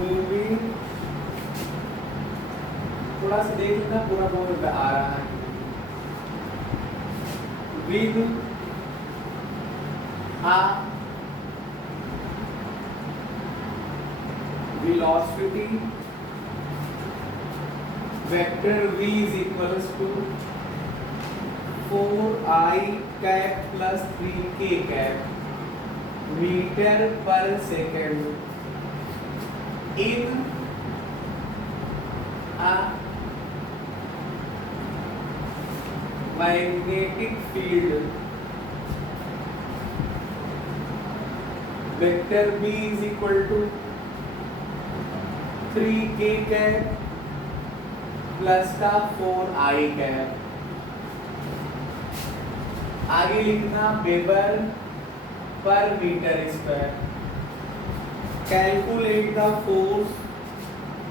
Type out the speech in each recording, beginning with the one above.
Moving, थोड़ा सा देख लेना पूरा बोर्ड आ रहा है, with a velocity vector v is equals to 4i cap plus 3k cap meter per second in a magnetic field vector b is equal to 3k cap plus का 4i cap. आगे लिखना weber per metre square. Calculate the force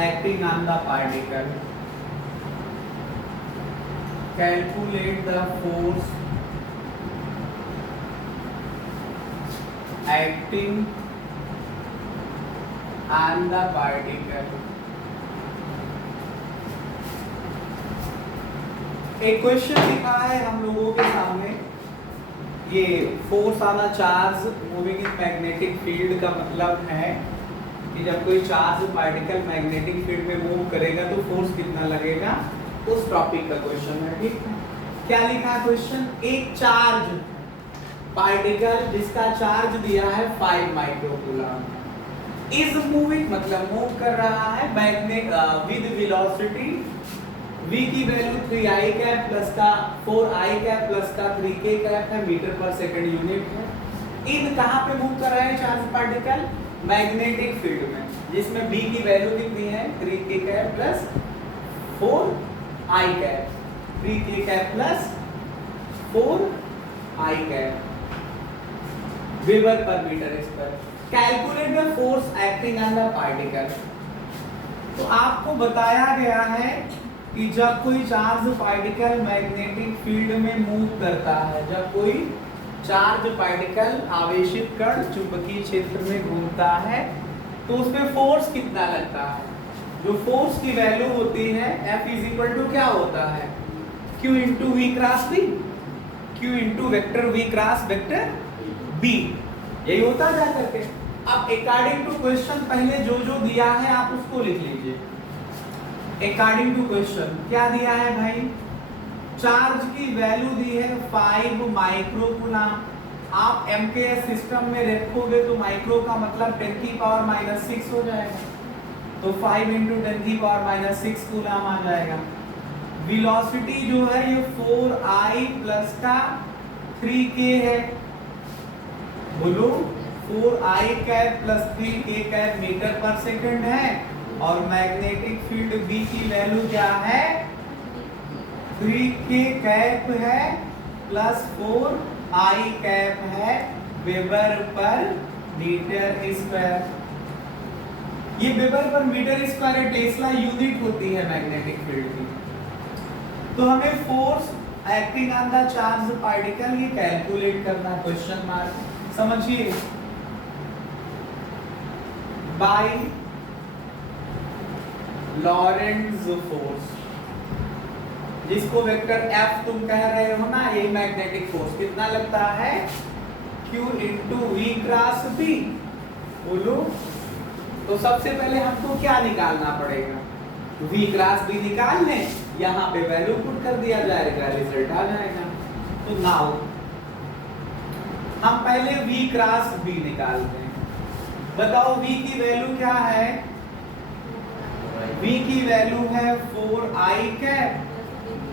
acting on the particle. Calculate the force acting on the particle. एक question लिखा है हम लोगों के सामने, ये force on a charge moving in magnetic field का मतलब है कि जब कोई चार्ज पार्टिकल मैग्नेटिक फील्ड में मूव करेगा तो फोर्स कितना लगेगा, उस टॉपिक का क्वेश्चन है। ठीक है, क्या लिखा है क्वेश्चन? एक चार्ज पार्टिकल जिसका चार्ज दिया है 5 माइक्रोकूलम इज मूविंग, मतलब मूव कर रहा है मैग्नेट विद वेलोसिटी v की वैल्यू 3i कैप प्लस का 4i कैप प्लस का 3k कैप है, मीटर पर सेकंड यूनिट है। इन कहां पे मूव कर रहा है चार्ज पार्टिकल? मैग्नेटिक फील्ड में, जिसमें v की वैल्यू कितनी है? 3k cap plus 4i cap, 3k cap plus 4i cap weber per metre square. Calculate the force acting on the particle. तो आपको बताया गया है कि जब कोई चार्ज पार्टिकल मैग्नेटिक फील्ड में मूव करता है, जब कोई चार्ज पार्टिकल आवेशित कण चुंबकीय क्षेत्र में घूमता है तो उसमें फोर्स कितना लगता है? जो फोर्स की वैल्यू होती है F इज इक्वल टू क्या होता है? Q into V cross B, Q into vector V cross vector B, यही होता है जा करके। अब अकॉर्डिंग टू क्वेश्चन पहले जो जो दिया है आप उसको लिख लीजिए। अकॉर्डिंग टू क्वेश्चन क्या दिया है भाई? चार्ज की वैल्यू दी है 5 माइक्रोकूलम। आप एमकेएस सिस्टम में रखोगे तो माइक्रो का मतलब 10 की पावर माइनस 6 हो जाएगा, तो 5 इंटू 10 की पावर माइनस 6 कूलम आ जाएगा। वेलोसिटी जो है ये 4i प्लस का 3k है, बोलो 4i cap plus 3k cap metre per second है, और मैग्नेटिक फील्ड B की वैल्यू क्या है? 3k कैप है प्लस 4i कैप है वेबर पर मीटर स्क्वायर। ये weber per metre square tesla unit होती है मैग्नेटिक फील्ड की। तो हमें force acting on the charge particle ये कैलकुलेट करना, क्वेश्चन मार्क समझिए। बाय लॉरेंट्ज फोर्स, जिसको वेक्टर F तुम कह रहे हो ना, ये मैग्नेटिक फोर्स कितना लगता है? Q into V cross B, बोलो। तो सबसे पहले हमको क्या निकालना पड़ेगा? V क्रॉस बी निकाल लें, यहाँ पे वैल्यू पुट कर दिया जाएगा, रिजल्ट आ जाएगा। तो नाउ हम पहले V क्रॉस बी निकालते हैं। बताओ V की वैल्यू क्या है? V की वैल्यू है 4i cap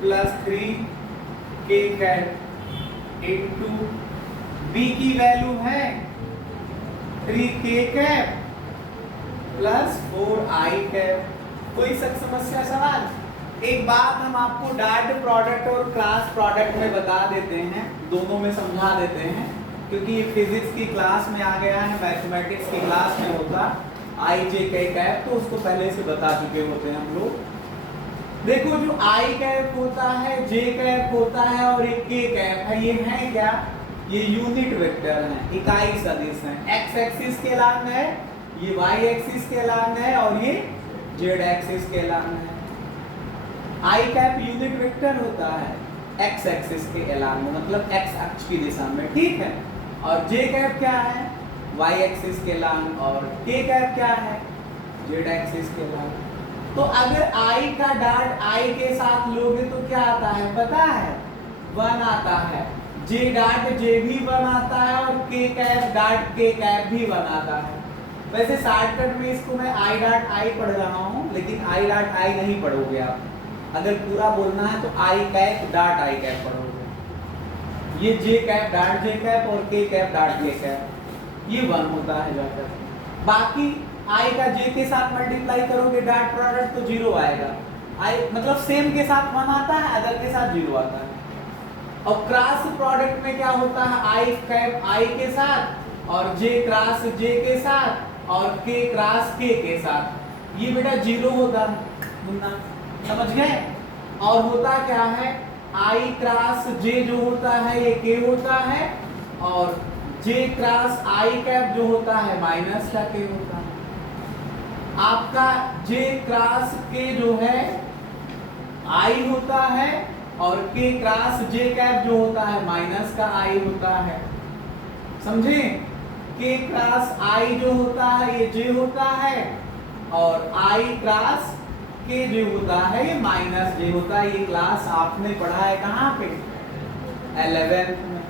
plus 3k cap into B की वैल्यू है 3k cap plus 4i cap. कोई समस्या सवाल? एक बात हम आपको डॉट प्रोडक्ट और क्रॉस प्रोडक्ट में बता देते हैं, दोनों में समझा देते हैं, क्योंकि ये फिजिक्स की क्लास में आ गया है, मैथमेटिक्स की क्लास में होता आई जे के कैप, तो उसको पहले से बता चुके होते हैं हम लोग। देखो जो आई कैप होता है, जे कैप होता है और एक के कैप है, ये है क्या? ये यूनिट वेक्टर है, इकाई सदिश है। एक्स एक्सिस के लंब है ये वाई एक्सिस के अलांग है और ये जेड एक्सिस के अलांग है। आई कैप यूनिट वेक्टर होता है एक्स एक्सिस के अलांग, मतलब एक्स अक्ष की दिशा में, ठीक है। और जे कैप क्या है, वाई एक्सिस के अलांग, और के कैप क्या है, जेड एक्सिस के अलांग। तो अगर आई का डार्ट आई के साथ लोगे तो क्या आता है पता है, 1 आता है। जे डार्ट जे भी 1 आता है और के कैप डार्ट के कैप भी 1 आता है। वैसे शॉर्टकट में इसको मैं आई डार्ट आई पढ़ रहा हूँ, लेकिन आई डार्ट आई नहीं पढ़ोगे आप। अगर पूरा बोलना है तो आई कैप डार्ट आई कैप पढ़ोगे। ये जे कैप डार्ट जे कैप और के कैप डार्ट के कैप, ये 1 होता है जाकर। बाकी आई का जे के साथ मल्टीप्लाई करोगे डार्ट प्रोडक्ट तो 0 आएगा। आई मतलब सेम के साथ 1 आता है, अदर के साथ 0 आता है। और क्रॉस प्रोडक्ट में क्या होता है, आई कैप आई के साथ और जे क्रॉस जे के साथ और के क्रॉस के साथ, ये बेटा 0 होता है, समझ गए। और होता क्या है, आई क्रॉस जे जो होता है ये के होता है, और जे क्रॉस आई कैप जो होता है माइनस का के होता है। आपका जे क्रॉस के जो है आई होता है और के क्रॉस जे कैप जो होता है माइनस का आई होता है, समझे। के क्रॉस आई जो होता है ये जे होता है, और आई क्रॉस के जो होता है ये माइनस जे होता है। ये क्लास आपने पढ़ा है कहाँ पे, 11th में।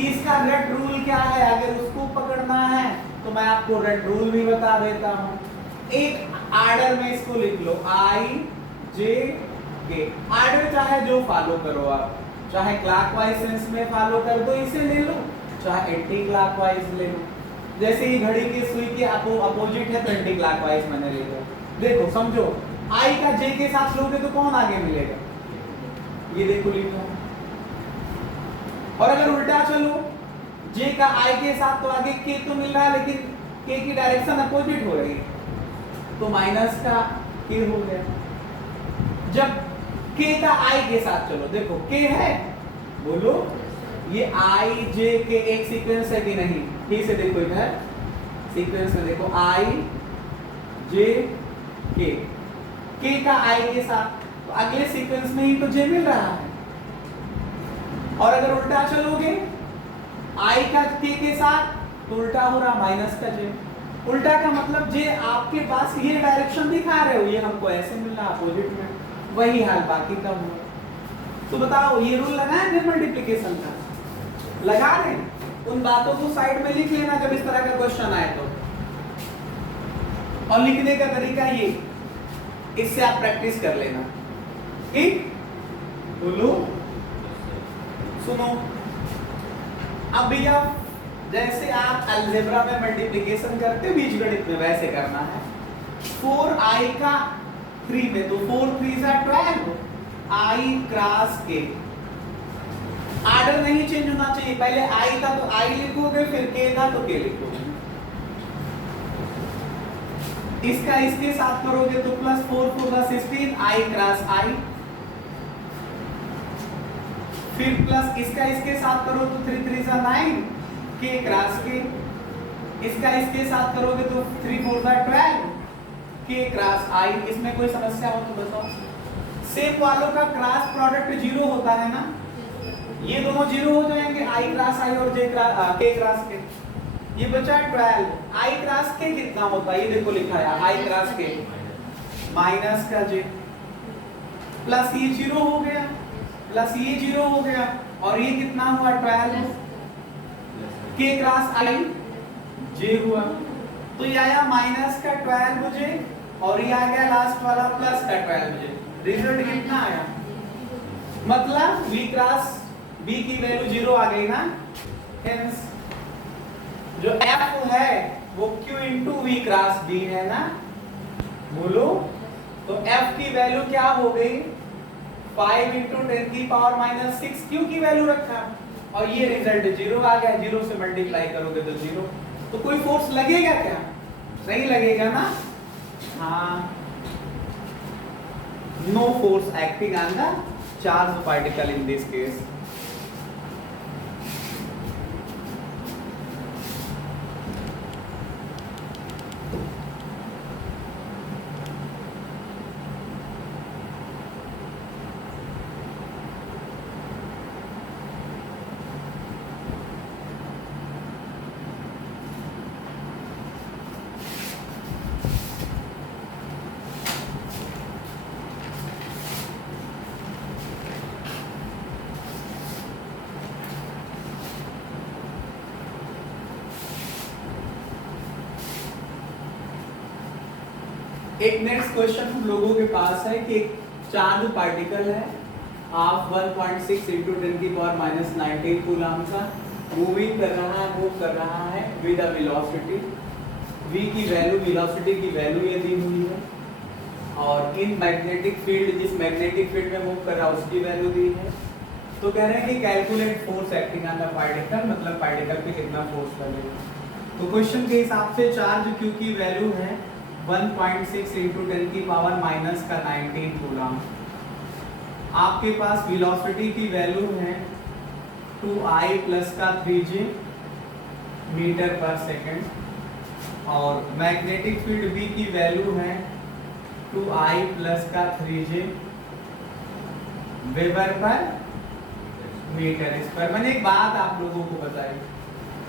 इसका रेड रूल क्या है, अगर उसको पकड़ना है तो मैं आपको रेड रूल भी बता देता हूँ। एक आर्डर में इसको लिख लो, आई जे के। आर्डर चाहे जो फॉलो करो आप, चाहे क्लॉकवाइज सेंस में फॉलो कर दो इसे ले लो, चाहे एंटी क्लॉकवाइज ले लो। जैसे ही घड़ी की सुई के अपोजिट है तो एंटी क्लॉकवाइज मैंने ले लो। देखो समझो, आई का जे के साथ लोगे तो कौन आगे मिलेगा, ये देखो लिखो। और अगर उल्टा चलो, जे का आई के साथ तो आगे के तो मिल रहा है, लेकिन के की डायरेक्शन अपोजिट हो रही है तो माइनस का के हो गया। जब के का आई के साथ चलो, देखो के है, बोलो ये आई जे के एक सीक्वेंस है कि नहीं, ठीक से देखो इधर सीक्वेंस में देखो, आई जे के का आई के साथ, तो अगले सीक्वेंस में ही तो जे मिल रहा है। और अगर उल्टा चलोगे, आई का के साथ तो उल्टा हो रहा माइनस का जे। उल्टा का मतलब जे आपके पास ये डायरेक्शन दिखा रहे हो, ये हमको ऐसे मिल रहा अपोजिट में, वही हाल बाकी का हुआ। तो बताओ ये रूल लगाए फिर मल्टीप्लिकेशन का, लगा रहे। उन बातों को साइड में लिख लेना जब इस तरह का क्वेश्चन आए तो। और लिखने का तरीका ये, इससे आप प्रैक्टिस कर लेना, ठीक। बोलो सुनो, अब भैया जैसे आप अलजेब्रा में मल्टीप्लिकेशन करते हो बीजगणित में वैसे करना है। 4i का 3 में तो 4 3 जा 12, i क्रॉस के। आर्डर नहीं चेंज होना चाहिए, पहले i था तो i लिखोगे, फिर k था तो k लिखोगे। इसका इसके साथ करोगे तो प्लस 4 4 16 i क्रॉस i, फिर प्लस इसका इसके साथ करो तो 3 3 9 के क्रॉस के, इसका इसके साथ करोगे तो 3 4 12 के क्रॉस आई। इसमें कोई समस्या हो तो बताओ। सेम वालों का क्रॉस प्रोडक्ट 0 होता है ना, ये दोनों 0 हो जाएंगे, आई क्रॉस आई और जे के क्रॉस के। ये बचा 12, आई क्रॉस के कितना होता है ये देखो लिखा है, आई क्रॉस के माइनस का जे, प्लस ये 0 हो गया, प्लस ये 0 हो गया, और ये कितना हुआ 12, के क्रॉस आई जे हुआ। तो ये आया माइनस का 12 जे, और ये आ गया लास्ट वाला प्लस का 12 जे। रिजल्ट कितना आया, मतलब v क्रॉस b की वैल्यू 0 आ गई ना। हेंस जो f है वो q into V cross b है ना, बोलो। तो f की वैल्यू क्या हो गई, 5 इंटू 10 की पावर माइनस 6 q की वैल्यू रखा, और ये रिजल्ट 0 आ गया। 0 से मल्टीप्लाई करोगे तो 0। तो कोई फोर्स लगेगा क्या, नहीं लगेगा ना। हाँ, no force acting on the charge particle in this case. एक नेक्स्ट क्वेश्चन हम लोगों के पास है कि एक चार्ज पार्टिकल है ऑफ 1.6 इंटू 10 की पावर माइनस 19 कूलम का मूव कर रहा है विद अ वेलोसिटी v की वैल्यू, वेलोसिटी की वैल्यू ये दी हुई है, और इन मैग्नेटिक फील्ड, जिस मैग्नेटिक फील्ड में मूव कर रहा है उसकी वैल्यू दी है। तो कह रहे हैं कि calculate force acting on the particle, मतलब पार्टिकल पे कितना फोर्स लगेगा। तो क्वेश्चन के हिसाब से चार्ज q की वैल्यू है 1.6 इंटू 10 की पावर माइनस का 19 कूलम। आपके पास वेलोसिटी की वैल्यू है 2i प्लस का 3j मीटर पर सेकंड, और मैग्नेटिक फील्ड B की वैल्यू है 2i प्लस का 3j weber per metre square. मैंने एक बात आप लोगों को बताई,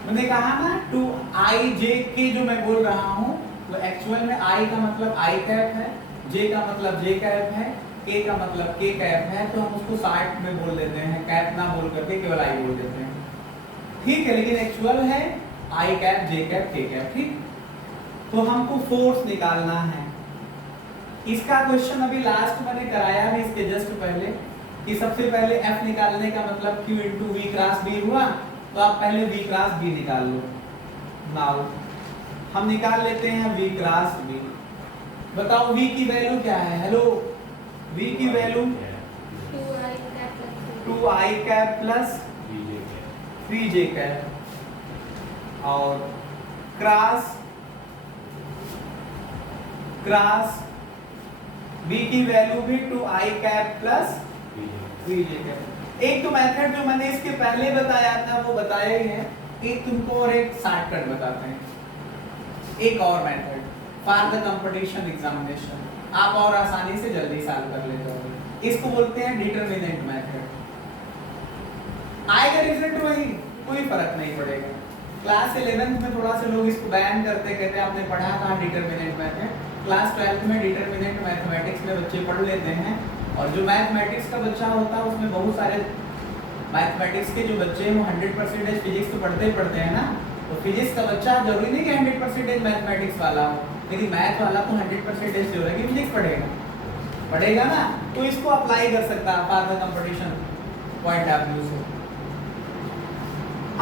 मैंने कहा ना 2ij के जो मैं बोल रहा हूँ वो एक्चुअल में i का मतलब i कैप है, j का मतलब j कैप है, k का मतलब k कैप है, तो हम उसको साइड में बोल देते हैं, कैप ना बोल करके केवल i बोल देते हैं, ठीक है। लेकिन एक्चुअल है i cap, j cap, k cap, ठीक। तो हमको फोर्स निकालना है। इसका क्वेश्चन अभी लास्ट मैंने कराया है इसके जस्ट पहले, कि सबसे पहले F निकालने का मतलब Q into V cross B हुआ, तो आप पहले V क्रॉस B निकाल लो। नाउ हम निकाल लेते हैं V क्रॉस B। बताओ V की वैल्यू क्या है? हेलो, V की value 2i cap plus 3j cap, और क्रॉस B की वैल्यू भी 2i cap plus 3j cap. एक तो मेथड जो मैंने इसके पहले बताया था वो बताया ही है, एक तुमको और एक शॉर्टकट बताते हैं, एक और method for the competition examination, आप और आसानी से जल्दी सॉल्व कर ले जाओगे। इसको बोलते हैं डिटरमिनेंट मेथड। आएगा रिजल्ट वही, कोई फर्क नहीं पड़ेगा। क्लास 11th में थोड़ा से लोग इसको बैन करते, कहते हैं आपने पढ़ा कहाँ डिटरमिनेंट मेथड। क्लास 12th में डिटरमिनेंट मैथमेटिक्स में बच्चे पढ़ लेते हैं, और जो मैथमेटिक्स का बच्चा होता है उसमें बहुत सारे मैथमेटिक्स के जो बच्चे हैं वो 100% फिजिक्स तो पढ़ते ही पढ़ते हैं ना। तो फिजिक्स का बच्चा जरूरी नहीं कि 100% मैथमेटिक्स वाला हो, लेकिन मैथ वाला तो 100% जो है कि फिजिक्स पढ़ेगा ना, तो इसको अप्लाई कर सकता है for the competition point of view से।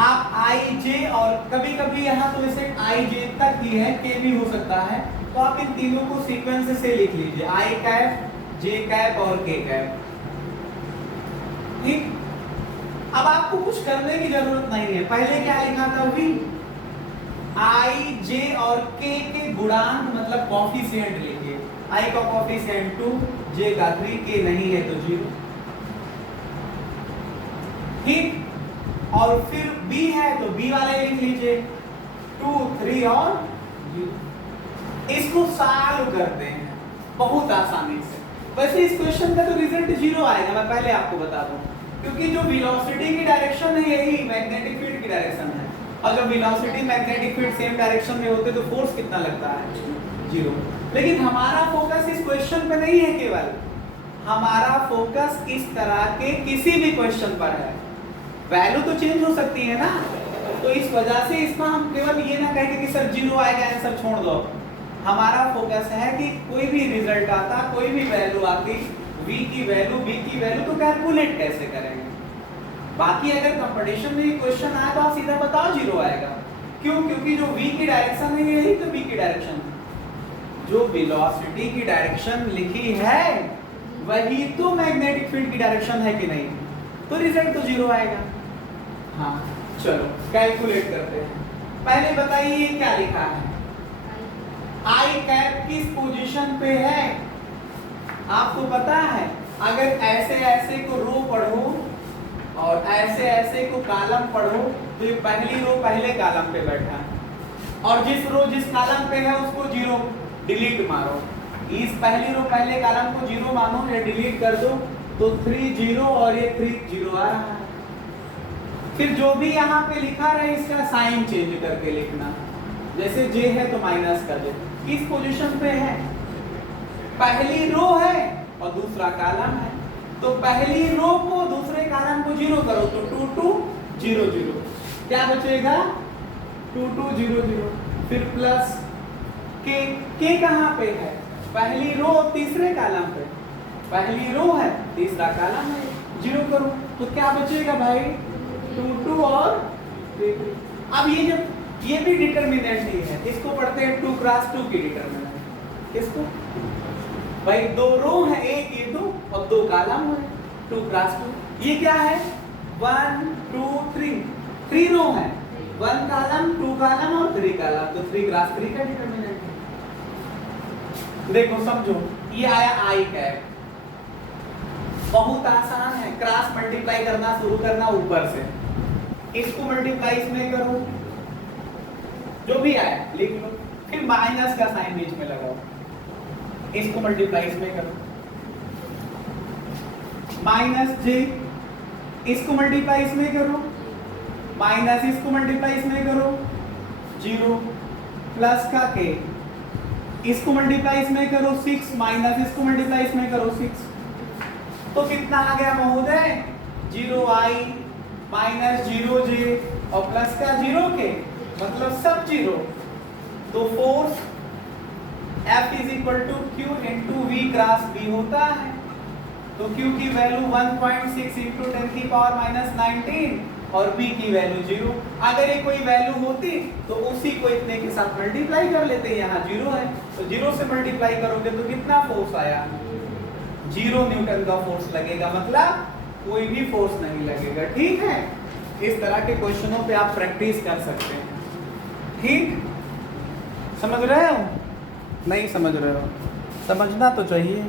आप i j, और कभी कभी यहाँ तो वैसे i j तक ही है, k भी हो सकता है, तो आप इन तीनों को सीक्वेंस से लिख लीजिए, i कैप, j कैप और k कैप, ठीक। अब आपको कुछ करने की जरूरत नहीं है। पहले क्या लिखा था v, i j और k के गुणांक मतलब कोफिशिएंट लिखिए। i का कोफिशिएंट 2, j का 3, k नहीं है तो 0, ठीक। और फिर b है तो b वाले लिख लीजिए 2, 3 और 0। इसको सॉल्व करते हैं बहुत आसानी से। वैसे इस क्वेश्चन का तो रिजल्ट 0 आएगा, मैं पहले आपको बता दूं, क्योंकि जो वेलोसिटी की डायरेक्शन है यही मैग्नेटिक फील्ड की डायरेक्शन है, और जब velocity magnetic field same direction में होते तो फोर्स कितना लगता है? 0। लेकिन हमारा फोकस इस क्वेश्चन पे नहीं है, केवल हमारा फोकस इस तरह के किसी भी क्वेश्चन पर है। वैल्यू तो चेंज हो सकती है ना, तो इस वजह से इसमें हम केवल ये ना कहेंगे कि सर 0 आएगा, आंसर छोड़ दो। हमारा फोकस है कि कोई भी रिजल्ट आता, कोई भी वैल्यू आती, v की वैल्यू तो कैलकुलेट कैसे करेंगे। बाकी अगर कंपटीशन में क्वेश्चन आए तो आप सीधा बताओ 0 आएगा। क्यों? क्योंकि जो v की डायरेक्शन है यही तो v की डायरेक्शन है, जो वेलोसिटी की डायरेक्शन लिखी है वही तो मैग्नेटिक फील्ड की डायरेक्शन है कि नहीं, तो रिजल्ट तो 0 आएगा। हाँ चलो कैलकुलेट करते हैं। पहले बताइए क्या लिखा है, आई कैप किस पोजीशन पे है? आपको पता है, अगर ऐसे ऐसे को रो पढ़ो और ऐसे ऐसे को कॉलम पढ़ो, तो ये पहली रो पहले कॉलम पे बैठा है, और जिस रो जिस कॉलम पे है उसको 0 डिलीट मारो। इस पहली रो पहले कॉलम को 0 मानो या डिलीट कर दो, तो 3 0 और ये 3 0 आ रहा है। फिर जो भी यहाँ पे लिखा रहे इसका साइन चेंज करके लिखना, जैसे j है तो माइनस कर दे। किस पोजीशन पे है? पहली रो है और दूसरा कॉलम है, तो पहली रो को दूसरे कॉलम को 0 करो तो 2 2 0 0, क्या बचेगा? 2 2 0 0। फिर प्लस k कहाँ पे है? पहली रो तीसरे कॉलम पे, पहली रो है तीसरा कॉलम है, 0 करो तो क्या बचेगा भाई 2 2 और 3 3। अब ये जब ये भी डिटरमिनेंट ही है, इसको पढ़ते हैं 2 क्रॉस 2 की डिटरमिनेंट। किसको भाई 2 रो है, एक ये 2 और 2 कॉलम है, 2 क्रॉस 2। ये क्या है 1 2 3, 3 रो है, 1 कॉलम 2 कॉलम और 3 कॉलम, तो 3 क्रॉस 3 का डिटरमिनेंट है। देखो समझो, ये आया आई कैप, बहुत आसान है, क्रॉस मल्टीप्लाई करना शुरू करना ऊपर से, इसको मल्टीप्लाई इसमें करो, जो भी आए लिख लो, फिर माइनस का साइन बीच में लगाओ, इसको मल्टीप्लाई इसमें करो, माइनस जे, इसको मल्टीप्लाई इसमें करो, माइनस इसको मल्टीप्लाई इसमें करो 0, प्लस का के, इसको मल्टीप्लाई इसमें करो 6, माइनस इसको मल्टीप्लाई इसमें करो 6, तो कितना आ गया महोदय 0i माइनस 0j और प्लस का 0 के, मतलब सब 0। तो force F is equal to Q into V cross B होता है, तो Q की वैल्यू 1.6 इंटू 10 की पावर माइनस 19 और B की वैल्यू 0। अगर ये कोई वैल्यू होती तो उसी को इतने के साथ मल्टीप्लाई कर लेते, यहाँ 0 है तो 0 से मल्टीप्लाई करोगे तो कितना फोर्स आया 0 न्यूटन का फोर्स लगेगा, मतलब कोई भी फोर्स नहीं लगेगा। ठीक है, इस तरह के क्वेश्चनों पे आप प्रैक्टिस कर सकते हैं। ठीक, समझ रहे हो? नहीं समझ रहे हो? समझना तो चाहिए।